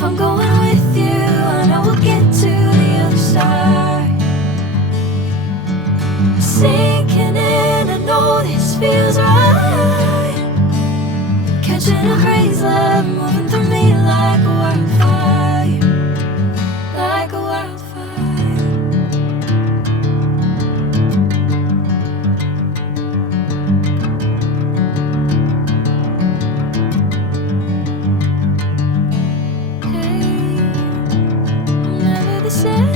If I'm going with you, I know we'll get to the other side. Sinking in, I know this feels right. Catching a crazy love, moving through me like a wildfire, like a wildfire. Hey, I'm never the same.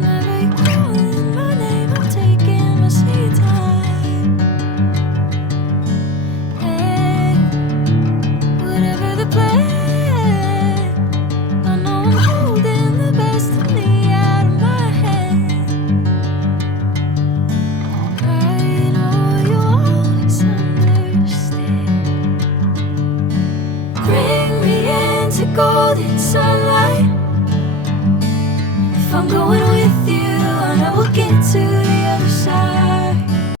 Whenever you're calling my name, I'm taking my sweet time. Hey, whatever the plan, I know I'm holding the best of me out of my hand. I know you'll always understand. Bring me into golden sunlight. If I'm going with you, I know we'll get to the other side.